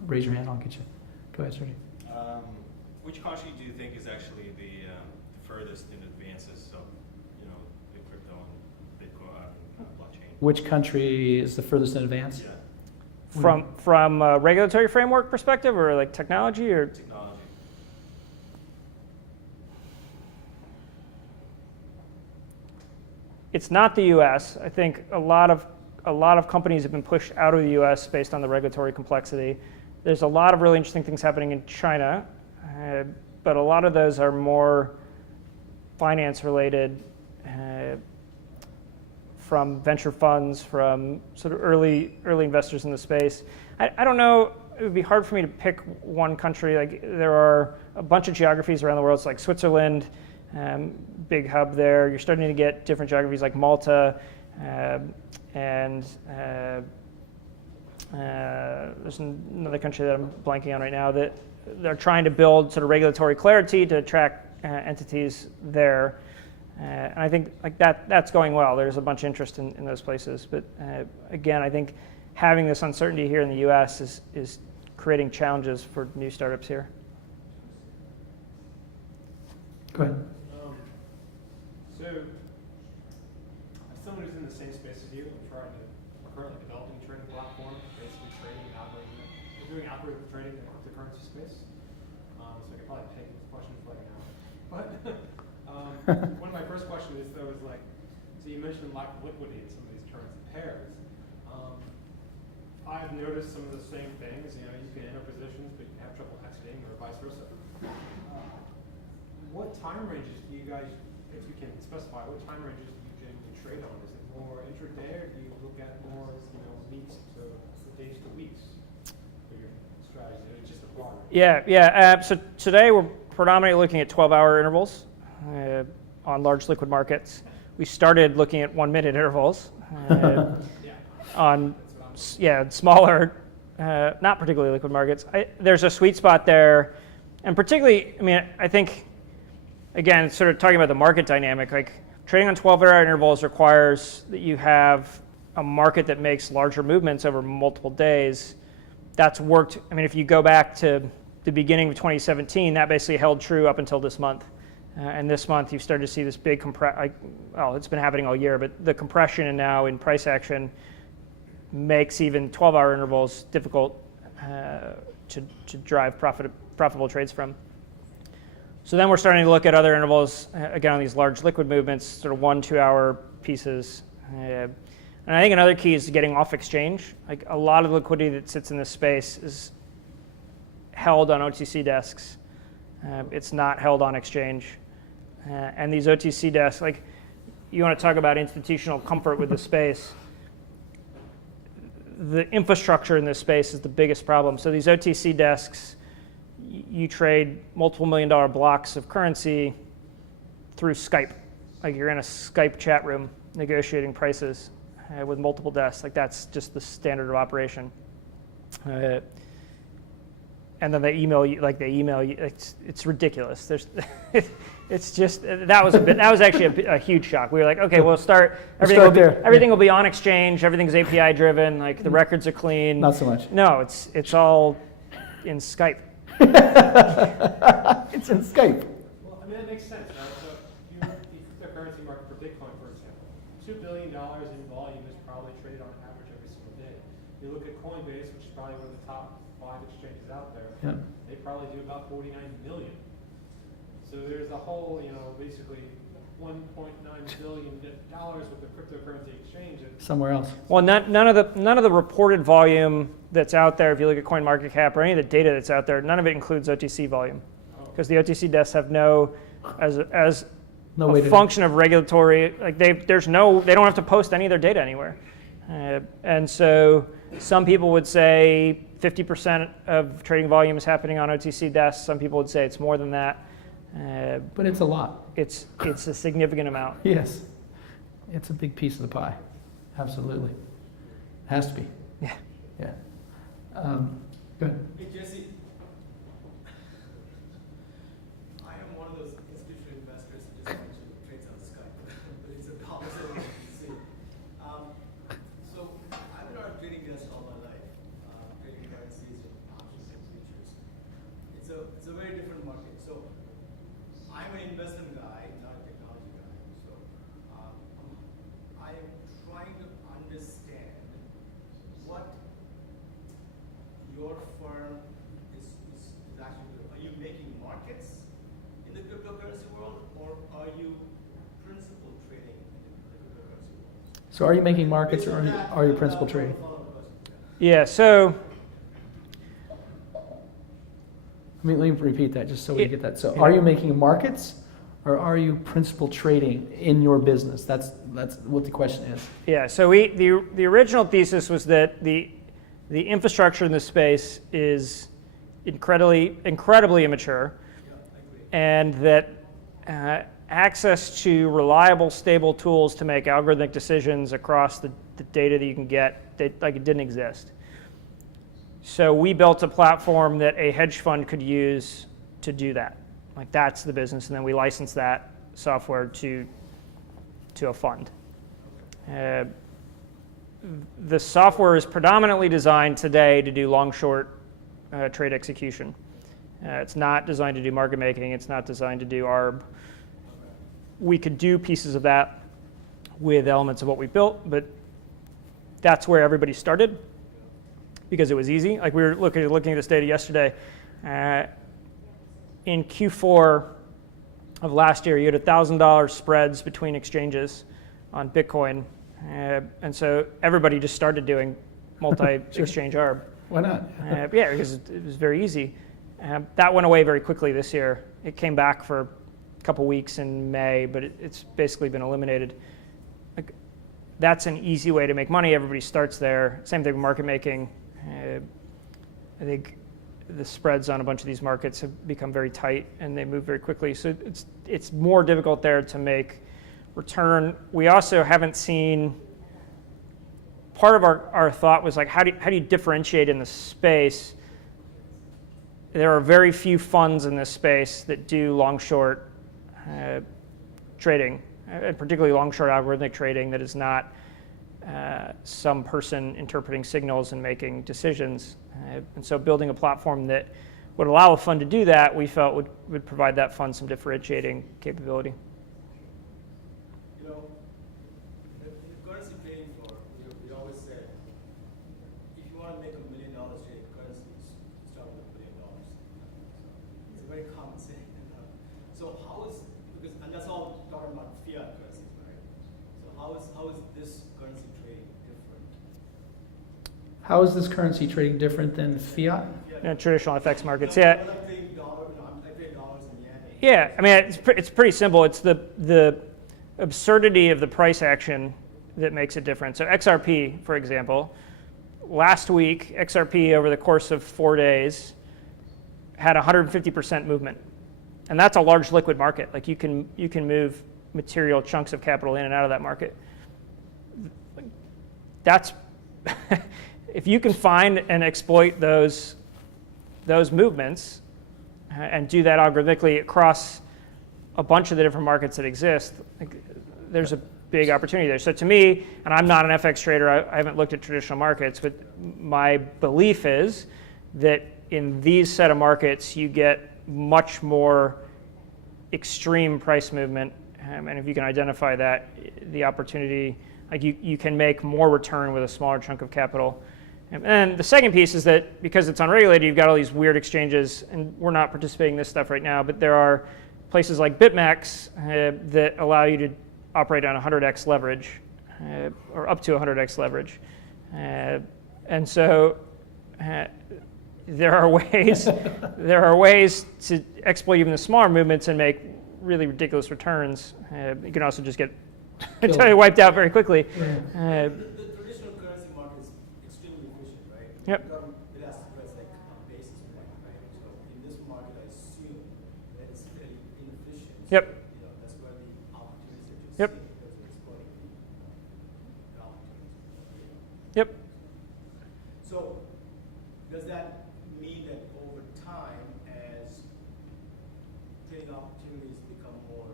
raise your hand, I'll get you. Go ahead, Sergey. Which country do you think is actually the furthest in advances of, the crypto and Bitcoin and blockchain? Which country is the furthest in advance? Yeah. From a regulatory framework perspective, or like technology, or technology? It's not the U.S. I think a lot of companies have been pushed out of the U.S. based on the regulatory complexity. There's a lot of really interesting things happening in China, but a lot of those are more finance related, from venture funds, from sort of early investors in the space. I don't know. It would be hard for me to pick one country. Like, there are a bunch of geographies around the world. It's like Switzerland, big hub there. You're starting to get different geographies like Malta, and there's another country that I'm blanking on right now that they're trying to build sort of regulatory clarity to attract entities there. And I think like that's going well. There's a bunch of interest in those places. But again, I think having this uncertainty here in the U.S. is creating challenges for new startups here. Go ahead. So, as someone who's in the same space as you, I'm currently developing a trading platform, basically trading algorithm. We're doing algorithm trading in the cryptocurrency space. So I could probably take this question for like an hour. But one of my first questions is though is like, so you mentioned like liquidity in some of these currency pairs. I've noticed some of the same things. You know, you can enter positions, but you have trouble exiting, or vice versa. What time ranges do you guys, if you can specify, what time ranges do you generally trade on? Is it more intraday, or do you look at more, weeks to days to weeks for your strategy? It's just a broad. Yeah. So today we're predominantly looking at 12-hour intervals on large liquid markets. We started looking at 1-minute intervals on smaller, not particularly liquid markets. There's a sweet spot there, and particularly, I think, again, sort of talking about the market dynamic, like trading on 12-hour intervals requires that you have a market that makes larger movements over multiple days. That's worked. If you go back to the beginning of 2017, that basically held true up until this month. And this month, you've started to see this big it's been happening all year, but the compression and now in price action makes even 12-hour intervals difficult to drive profitable trades from. So then we're starting to look at other intervals, again, on these large liquid movements, sort of 1-2 hour pieces. And I think another key is getting off exchange. Like, a lot of the liquidity that sits in this space is held on OTC desks. It's not held on exchange. And these OTC desks, like, you want to talk about institutional comfort with the space. The infrastructure in this space is the biggest problem. So these OTC desks, you trade multiple $1 million blocks of currency through Skype. Like, you're in a Skype chat room negotiating prices with multiple desks. Like, that's just the standard of operation. And then they email you. It's ridiculous. It's just that was actually a huge shock. We were like, okay, we'll start. Everything will be on exchange. Everything's API driven. Like, the records are clean. Not so much. No, it's all in Skype. It's in Skype. Well, that makes sense, right? So if you look at the cryptocurrency market for Bitcoin, for example, $2 billion in volume is probably traded on average every single day. You look at Coinbase, which is probably one of the top 5 exchanges out there. Yeah. They probably do about 49 million. So there's a whole, basically $1.9 billion with the cryptocurrency exchange. Somewhere else. Well, none of the reported volume that's out there, if you look at CoinMarketCap or any of the data that's out there, none of it includes OTC volume, because the OTC desks have as a function of regulatory, like they don't have to post any of their data anywhere, and so some people would say 50% of trading volume is happening on OTC desks. Some people would say it's more than that. But it's a lot. It's a significant amount. Yes. It's a big piece of the pie. Absolutely. Has to be. Yeah. Yeah. Go ahead. Hey, Jesse. I am one of those institutional investors who just want to trade on Skype, but it's a opposite of what you see. So I've been on a trading desk all my life, trading currencies and options and futures. It's a very different market. So I'm an investment guy, not a technology guy. So I am trying to understand what your firm is So are you making markets or are you principal trading? Yeah, so Let me repeat that just so we Yeah. get that. So Yeah. are you making markets or are you principal trading in your business? That's what the question is. yeah, so the original thesis was that the infrastructure in this space is incredibly immature, and that access to reliable, stable tools to make algorithmic decisions across the data that you can get, it didn't exist. So we built a platform that a hedge fund could use to do that. Like, that's the business, and then we licensed that software to a fund. The software is predominantly designed today to do long-short trade execution. It's not designed to do market making. It's not designed to do ARB. We could do pieces of that with elements of what we built, but that's where everybody started because it was easy. Like, we were looking at this data yesterday. In Q4 of last year, you had $1,000 spreads between exchanges on Bitcoin. And so everybody just started doing multi-exchange ARB. Why not? Yeah, because it was very easy. That went away very quickly this year. It came back for a couple weeks in May, but it's basically been eliminated. Like, that's an easy way to make money. Everybody starts there. Same thing with market making. I think the spreads on a bunch of these markets have become very tight and they move very quickly. So it's more difficult there to make return. We also haven't seen, part of our thought was like, how do you differentiate in the space? There are very few funds in this space that do long-short trading, and particularly long-short algorithmic trading that is not some person interpreting signals and making decisions. And so building a platform that would allow a fund to do that, we felt would provide that fund some differentiating capability. You know, in currency trading floor, we always said, if you want to make $1 million trading currencies, start with $1 billion. It's a very common saying. So how is, because, and that's all talking about fiat currencies, right? So how is this currency trading different? How is this currency trading different than fiat? Traditional FX markets, You know, yeah. when I'm trading I trade dollars and yen. Yeah, I mean, it's pretty simple. It's the absurdity of the price action that makes it different. So XRP, for example, last week, XRP over the course of 4 days had 150% movement. And that's a large liquid market. Like, you can move material chunks of capital in and out of that market. That's, if you can find and exploit those movements and do that algorithmically across a bunch of the different markets that exist, like, there's a big opportunity there. So to me, and I'm not an FX trader, I haven't looked at traditional markets, but my belief is that in these set of markets, you get much more extreme price movement. And if you can identify that, the opportunity, like, you can make more return with a smaller chunk of capital. And the second piece is that because it's unregulated, you've got all these weird exchanges, and we're not participating in this stuff right now, but there are places like BitMEX that allow you to operate on 100x leverage, or up to 100x leverage. And so there are ways to exploit even the smaller movements and make really ridiculous returns. You can also just get totally wiped out very quickly. The traditional currency market is extremely efficient, right? Yep. It has spreads like a basis point, right? So in this market, I assume that it's fairly inefficient. Yep. You know, that's where the opportunities that you're Yep. seeing, because you're exploiting the opportunities. Yep. So does that mean that over time, as trading opportunities become more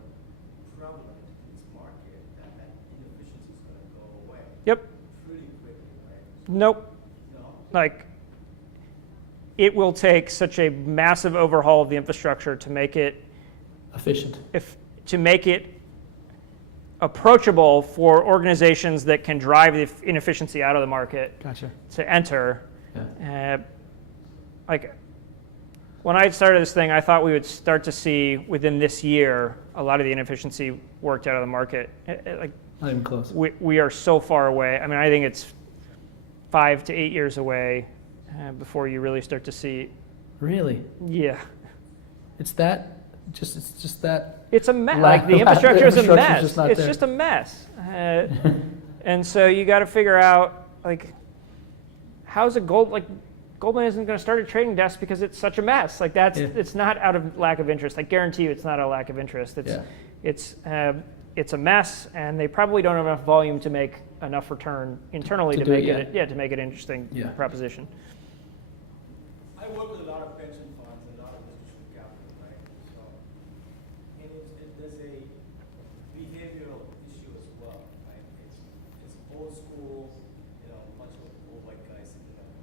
prevalent in this market, that inefficiency is going to go away Yep. pretty quickly, right? Nope. No? Like, it will take such a massive overhaul of the infrastructure to make it Efficient. approachable for organizations that can drive the inefficiency out of the market Gotcha. to enter. Yeah. Like, when I started this thing, I thought we would start to see within this year a lot of the inefficiency worked out of the market. Like, Not even close. we are so far away. I mean, I think it's 5 to 8 years away before you really start to see. Really? Yeah. It's just that. It's a mess. Lack- Like the infrastructure is a infrastructure's mess. just not It's there. just a mess. And so you got to figure out, like, how's a Goldman isn't going to start a trading desk because it's such a mess. Like it's not out of lack of interest. I guarantee you, it's not a lack of interest. It's a mess, and they probably don't have enough volume to make enough return internally To to do make it, it to make it an interesting proposition. I work with a lot of pension funds and a lot of institutional capital, right? So, and there's a behavioral issue as well, right? It's old school, much of old white guys, making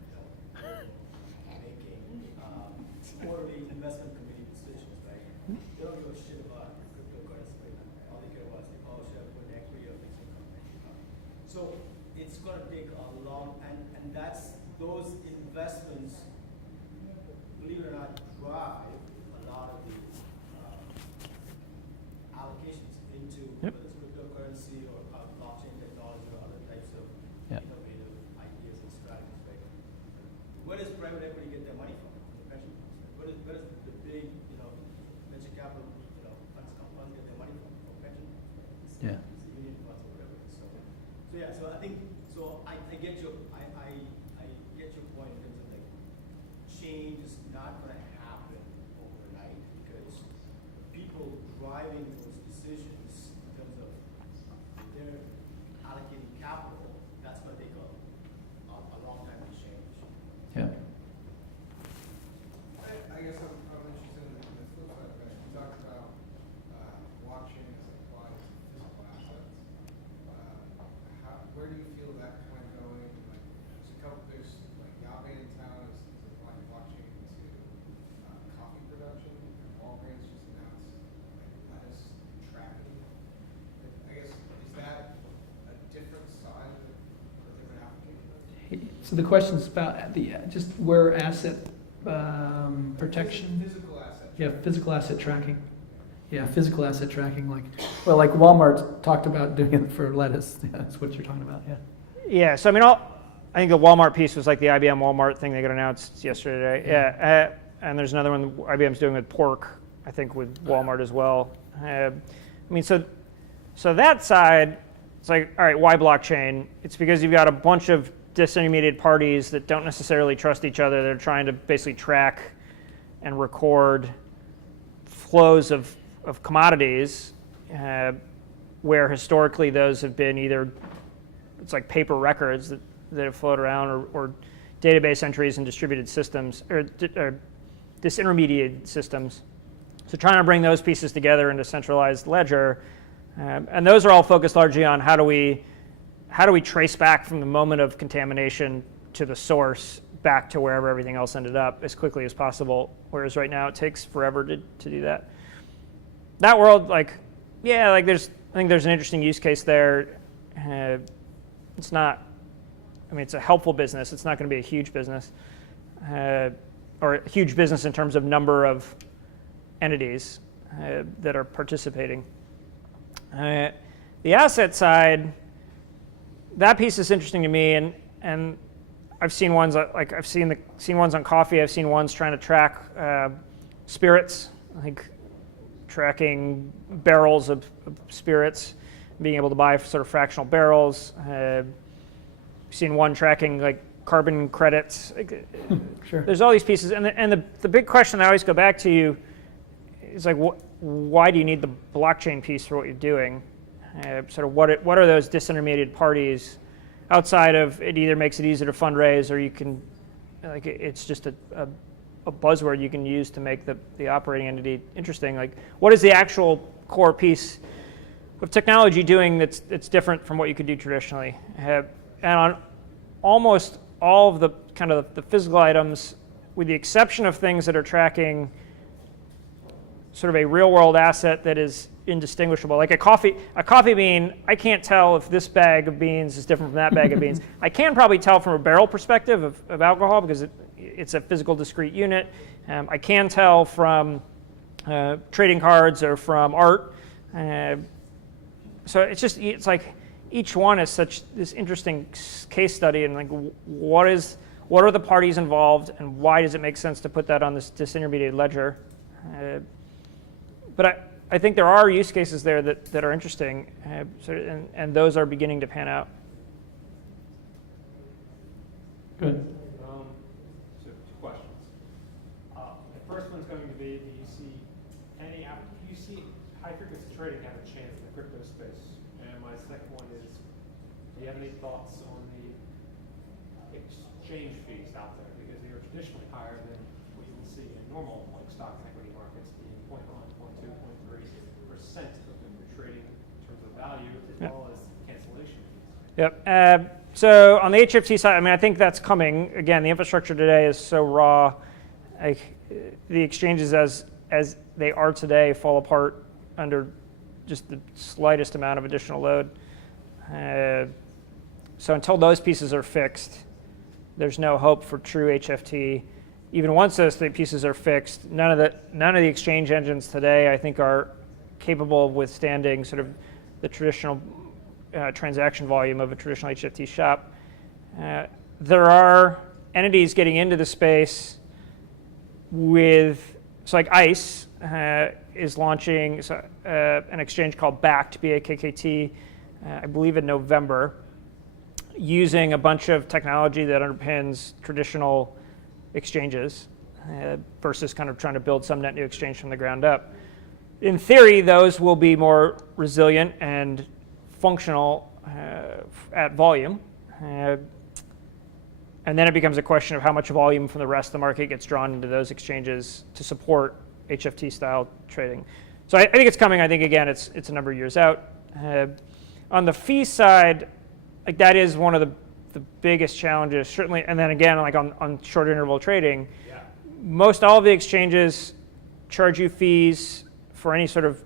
quarterly investment committee decisions, right? They don't give a shit about cryptocurrency. All they care about is should I put equity or fixed income? So it's going to take a long, and that's those investments, believe it or not, drive a lot of the allocations into whether it's cryptocurrency or blockchain technology or other types of innovative ideas and strategies. Right? Where does private equity get their money from? The pension funds. Where does the big, venture capital, funds get their money from? Pension funds. Yeah. It's union funds or whatever. So yeah. So I think I get your get your point in terms of like change is not going to happen overnight because people driving those decisions in terms of their allocating capital, that's going to take a long time to change. Yeah. I guess I'm interested in the flip side of that. You talked about blockchain as applied to physical assets. Where do you feel that kind of going? Like, there's like Yahweh in town is applying blockchain to coffee production, and Walgreens just announced like lettuce tracking. I guess is that a different side of a different application? So the question's about just where asset protection. Physical asset. Yeah, physical asset tracking. Yeah, physical asset tracking, like Walmart talked about doing it for lettuce. Yeah, that's what you're talking about. Yeah. Yeah. So I think the Walmart piece was like the IBM Walmart thing that got announced yesterday. Right? Yeah. And there's another one IBM's doing with pork, I think, with Walmart as well. So that side, it's like, all right, why blockchain? It's because you've got a bunch of disintermediated parties that don't necessarily trust each other. They're trying to basically track and record flows of commodities, where historically those have been either, it's like paper records that have floated around or database entries in distributed systems or disintermediated systems. So trying to bring those pieces together into centralized ledger, and those are all focused largely on how do we trace back from the moment of contamination to the source back to wherever everything else ended up as quickly as possible, whereas right now it takes forever to do that. That world, I think there's an interesting use case there. It's not, it's a helpful business. It's not going to be a huge business, or a huge business in terms of number of entities that are participating. The asset side, that piece is interesting to me, and I've seen ones I've seen ones on coffee. I've seen ones trying to track spirits, like tracking barrels of spirits, being able to buy sort of fractional barrels. I've seen one tracking like carbon credits. Sure. There's all these pieces, and the big question I always go back to is like, why do you need the blockchain piece for what you're doing? Sort of what are those disintermediated parties outside of it? Either makes it easier to fundraise, or you can, it's just a buzzword you can use to make the operating entity interesting. Like, what is the actual core piece of technology doing that's different from what you could do traditionally? And on almost all of the kind of the physical items, with the exception of things that are tracking sort of a real world asset that is indistinguishable, like a coffee bean, I can't tell if this bag of beans is different from that bag of beans. I can probably tell from a barrel perspective of alcohol because it's a physical discrete unit. I can tell from trading cards or from art. So it's each one is such this interesting case study, and like what are the parties involved, and why does it make sense to put that on this disintermediated ledger? But I think there are use cases there that are interesting, and those are beginning to pan out. Good. So 2 questions. The first one's going to be, do you see high frequency trading have a chance in the crypto space? And my second one is, do you have any thoughts on the exchange fees out there? Because they are traditionally higher than what you will see in normal like stock and equity markets, being 0.1, 0.2, 0.3% of them you're trading in terms of value as well as cancellation fees. Yep. So on the HFT side, I mean, I think that's coming. Again, the infrastructure today is so raw. The exchanges as they are today fall apart under just the slightest amount of additional load. So until those pieces are fixed, there's no hope for true HFT. Even once those 3 pieces are fixed, none of the exchange engines today, I think, are capable of withstanding sort of the traditional transaction volume of a traditional HFT shop. There are entities getting into the space so like ICE is launching an exchange called BAKT, B-A-K-K-T, I believe in November, using a bunch of technology that underpins traditional exchanges versus kind of trying to build some net new exchange from the ground up. In theory, those will be more resilient and functional at volume. And then it becomes a question of how much volume from the rest of the market gets drawn into those exchanges to support HFT-style trading. So I think it's coming. I think, again, it's a number of years out. On the fee side, like that is one of the biggest challenges, certainly. And then again, like on short interval trading, most all of the exchanges charge you fees for any sort of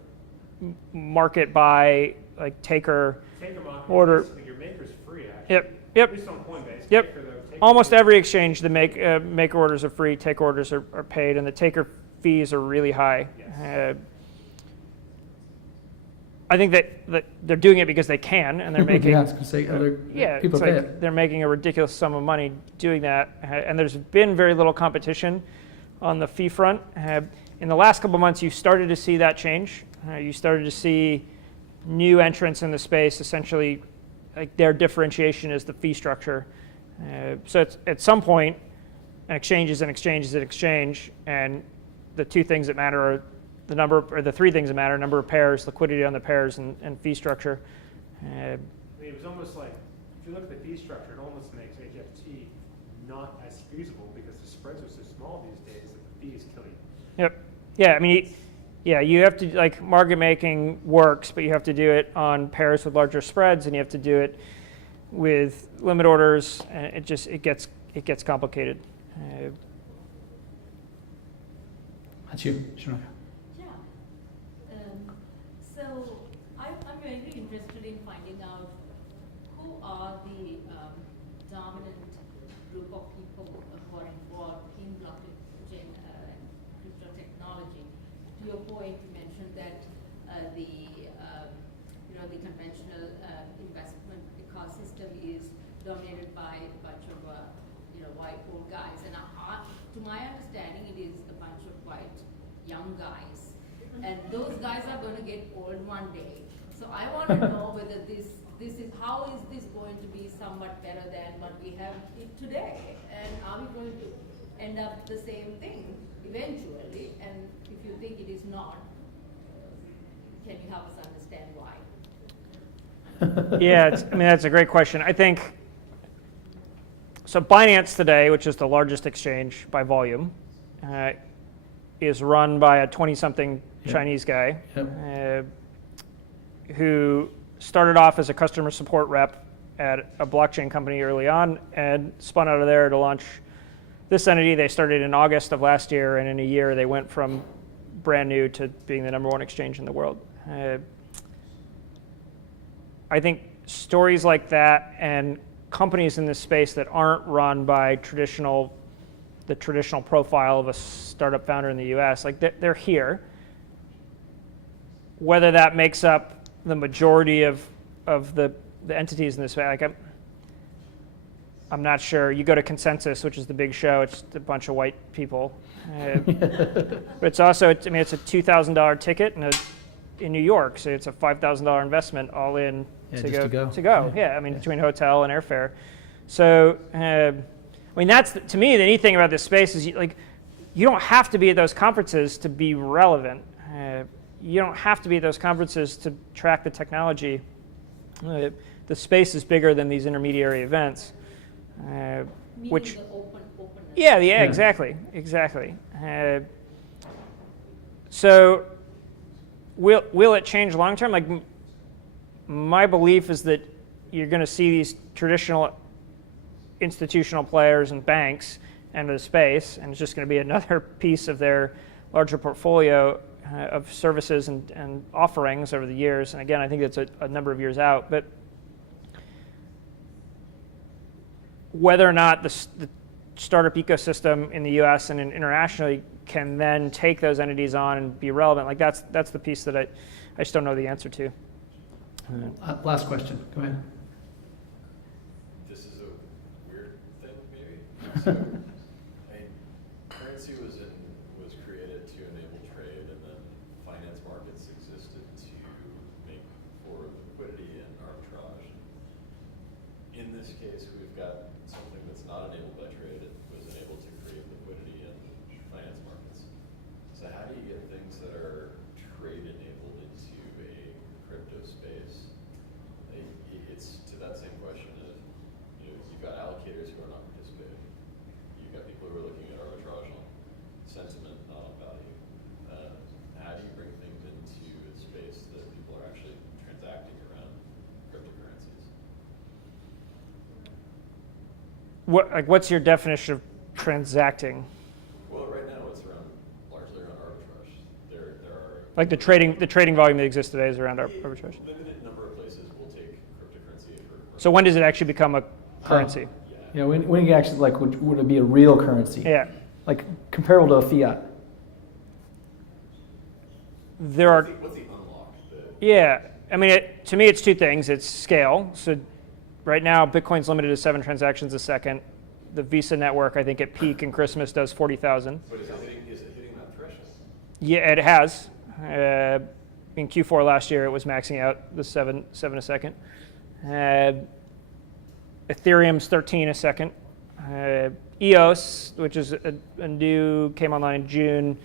market buy, like taker order. Your maker's free, actually. Yep. At least on Coinbase. Yep. Almost every exchange, the maker orders are free, taker orders are paid, and the taker fees are really high. Yes. I think that they're doing it because they can, and they're making people pay it. They're making a ridiculous sum of money doing that, and there's been very little competition on the fee front. In the last couple of months, you started to see that change. You started to see new entrants in the space. Essentially, like their differentiation is the fee structure. So at some point, an exchange is an exchange is an exchange, and the 2 things that matter are the number, or the 3 things that matter: number of pairs, liquidity on the pairs, and fee structure. It was almost like, if you look at the fee structure, it almost makes HFT not as feasible because the spreads are so small these days that the fees kill you. Yep. Yeah. I mean, you have to, like, market making works, but you have to do it on pairs with larger spreads, and you have to do it with limit orders, and it gets complicated. That's you, Shinoka. Yeah. So I'm very interested in finding out who are the dominant group of people who are involved in blockchain and crypto technology. To your point, you mentioned that the conventional investment ecosystem is dominated by a bunch of white old guys, and to my understanding, it is a bunch of white young guys, and those guys are going to get old one day. So I want to know whether this is, how is this going to be somewhat better than what we have today, and are we going to end up the same thing eventually? And if you think it is not, can you help us understand why? Yeah, that's a great question. I think, so Binance today, which is the largest exchange by volume, is run by a 20-something Chinese guy who started off as a customer support rep at a blockchain company early on and spun out of there to launch this entity. They started in August of last year, and in a year they went from brand new to being the number 1 exchange in the world. I think stories like that and companies in this space that aren't run by the traditional profile of a startup founder in the US, like they're here. Whether that makes up the majority of the the entities in this way. Like I'm not sure. You go to Consensus, which is the big show. It's a bunch of white people. But it's also, it's a $2,000 ticket in New York, so it's a $5,000 investment all in to go. Yeah, I mean, between hotel and airfare. So, I mean, that's to me the neat thing about this space is you don't have to be at those conferences to be relevant. You don't have to be at those conferences to track the technology. The space is bigger than these intermediary events. Which the openness. yeah, exactly. So will it change long term? Like my belief is that you're going to see these traditional institutional players and banks enter the space, and it's just going to be another piece of their larger portfolio of services and offerings over the years. And again, I think it's a number of years out, but whether or not the startup ecosystem in the U.S. and internationally can then take those entities on and be relevant, like that's the piece that I just don't know the answer to. Last question. Go ahead. This is a weird thing, maybe. So, I mean, currency was created to enable trade, and then finance markets existed to make for liquidity and arbitrage. In this case, we've got something that's not enabled by trade. It was enabled to create liquidity and finance markets. So how do you get things that are trade enabled into a crypto space? It's to that same question of, you've got allocators who are not participating. You've got people who are looking at arbitrage on sentiment, not on value. How do you bring things into a space that people are actually transacting around cryptocurrencies? What's your definition of transacting? Well, right now it's largely around arbitrage. There are Like the trading volume that exists today is around arbitrage. limited number of places will take cryptocurrency for. So when does it actually become a currency? Yeah, when you actually would it be a real currency? Yeah. Like comparable to a fiat. There are. What's the unlock? Yeah, I mean, to me, it's two things. It's scale. So right now, Bitcoin's limited to 7 transactions a second. The Visa network, I think, at peak in Christmas does 40,000. But is it hitting that threshold? Yeah, it has. In Q4 last year, it was maxing out the 7 a second. Ethereum's 13 a second. EOS, which is a new, came online in June,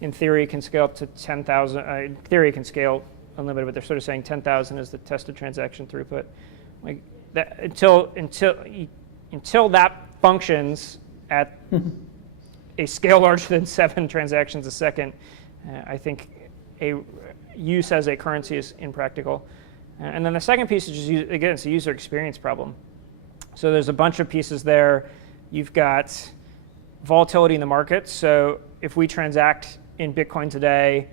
in theory can scale up to 10,000. In theory can scale unlimited, but they're sort of saying 10,000 is the tested transaction throughput. Like that, until that functions at a scale larger than 7 transactions a second, I think a use as a currency is impractical. And then the second piece is just, again, it's a user experience problem. So there's a bunch of pieces there. You've got volatility in the market. So if we transact in Bitcoin today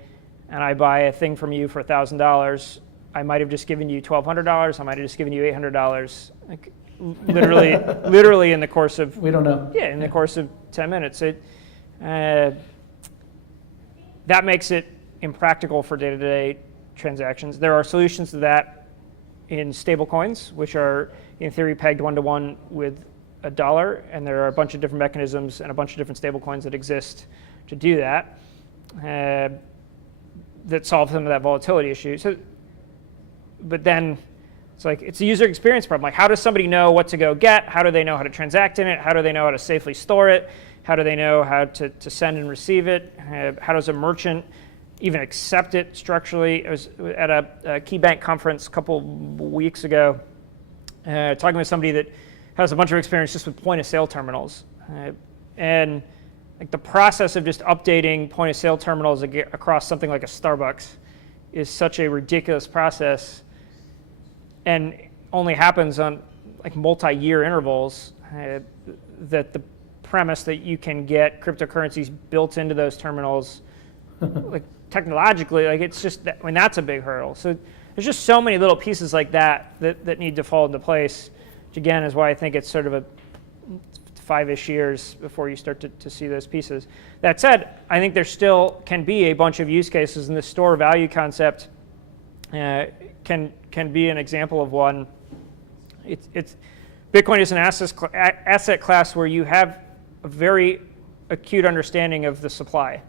and I buy a thing from you for $1,000, I might have just given you $1,200. I might have just given you $800. Like literally in the course of, we don't know. Yeah, in the course of 10 minutes. That makes it impractical for day-to-day transactions. There are solutions to that in stablecoins, which are in theory pegged one-to-one with a dollar, and there are a bunch of different mechanisms and a bunch of different stablecoins that exist to do that, that solve some of that volatility issue. So, but then it's a user experience problem. Like, how does somebody know what to go get? How do they know how to transact in it? How do they know how to safely store it? How do they know how to send and receive it? How does a merchant even accept it structurally? I was at a KeyBank conference a couple weeks ago, talking with somebody that has a bunch of experience just with point-of-sale terminals. And like the process of just updating point-of-sale terminals across something like a Starbucks is such a ridiculous process, and only happens on like multi-year intervals, that the premise that you can get cryptocurrencies built into those terminals, like technologically, like it's just, I mean, that's a big hurdle. So there's just so many little pieces like that need to fall into place, which again is why I think it's sort of a 5-ish years before you start to see those pieces. That said, I think there still can be a bunch of use cases, and the store value concept can be an example of one Bitcoin is an asset class where you have a very acute understanding of the supply.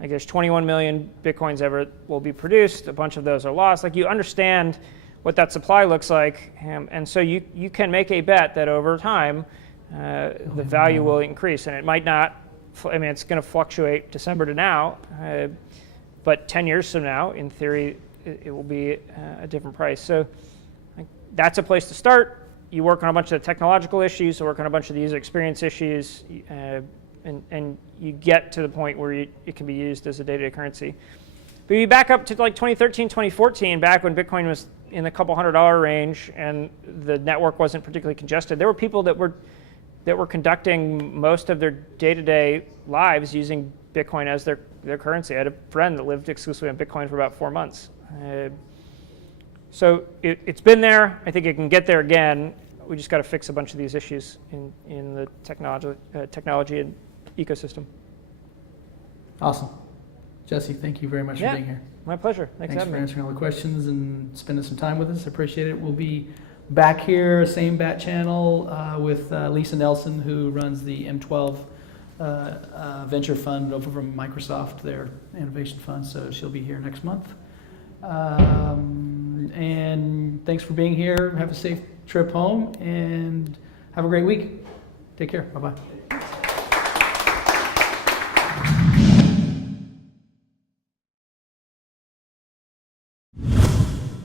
Like there's 21 million Bitcoins ever will be produced. A bunch of those are lost. Like you understand what that supply looks like, and so you can make a bet that over time the value will increase, and it might not. I mean, it's going to fluctuate December to now, but 10 years from now, in theory, it will be a different price. So that's a place to start. You work on a bunch of the technological issues, you work on a bunch of the user experience issues, and you get to the point where it can be used as a day-to-day currency. But you back up to like 2013, 2014, back when Bitcoin was in the couple $100 range and the network wasn't particularly congested. There were people that were conducting most of their day-to-day lives using Bitcoin as their currency. I had a friend that lived exclusively on Bitcoin for about 4 months. So it's been there. I think it can get there again. We just got to fix a bunch of these issues in the technology and ecosystem. Awesome. Jesse, thank you very much for being here. My pleasure. Thanks for answering all the questions and spending some time with us. I appreciate it. We'll be back here, same bat channel, with Lisa Nelson, who runs the M12 venture fund over from Microsoft, their innovation fund. So she'll be here next month. And thanks for being here. Have a safe trip home and have a great week. Take care. Bye-bye.